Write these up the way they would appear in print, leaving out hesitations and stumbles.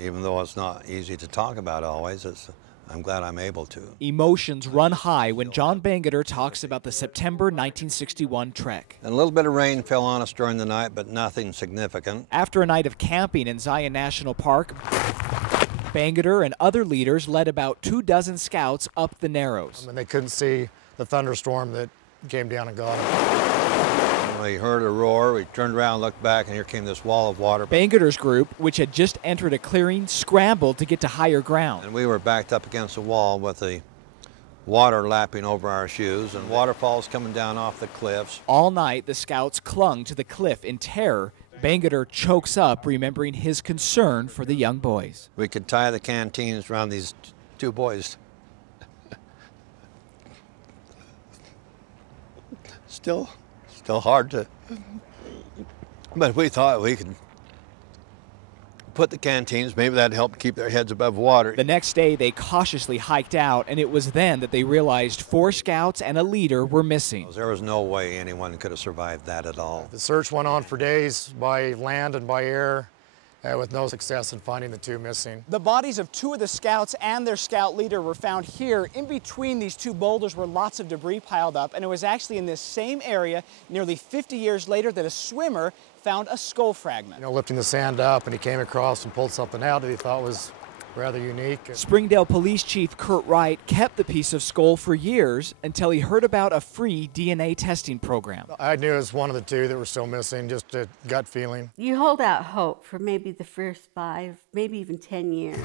even though it's not easy to talk about always, I'm glad I'm able to. Emotions run high when John Bangerter talks about the September 1961 trek. And a little bit of rain fell on us during the night, but nothing significant. After a night of camping in Zion National Park, Bangerter and other leaders led about 24 scouts up the Narrows. And they couldn't see the thunderstorm that came down and got them. We heard a roar, we turned around, looked back, and here came this wall of water. Bangerter's group, which had just entered a clearing, scrambled to get to higher ground. And we were backed up against the wall with the water lapping over our shoes and waterfalls coming down off the cliffs. All night, the scouts clung to the cliff in terror. Bangerter chokes up, remembering his concern for the young boys. We could tie the canteens around these two boys. Still hard to, but we thought we could put the canteens, maybe that'd help keep their heads above water. The next day, they cautiously hiked out, and it was then that they realized 4 scouts and a leader were missing. There was no way anyone could have survived that at all. The search went on for days by land and by air, with no success in finding the 2 missing. The bodies of 2 of the scouts and their scout leader were found here in between these 2 boulders where lots of debris piled up, and it was actually in this same area nearly 50 years later that a swimmer found a skull fragment. You know, lifting the sand up, and he came across and pulled something out that he thought was rather unique. Springdale Police Chief Kurt Wright kept the piece of skull for years until he heard about a free DNA testing program. I knew it was one of the 2 that were still missing, just a gut feeling. You hold out hope for maybe the first 5, maybe even 10 years.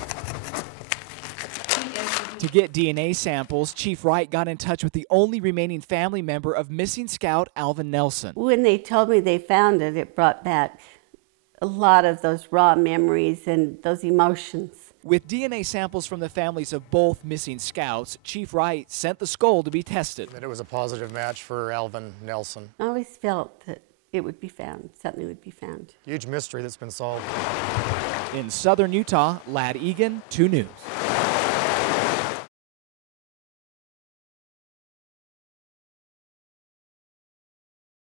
To get DNA samples, Chief Wright got in touch with the only remaining family member of missing scout Alvin Nelson. When they told me they found it, it brought back a lot of those raw memories and those emotions. With DNA samples from the families of both missing scouts, Chief Wright sent the skull to be tested. That it was a positive match for Alvin Nelson. I always felt that it would be found, something would be found. Huge mystery that's been solved. In southern Utah, Ladd Egan, 2 News.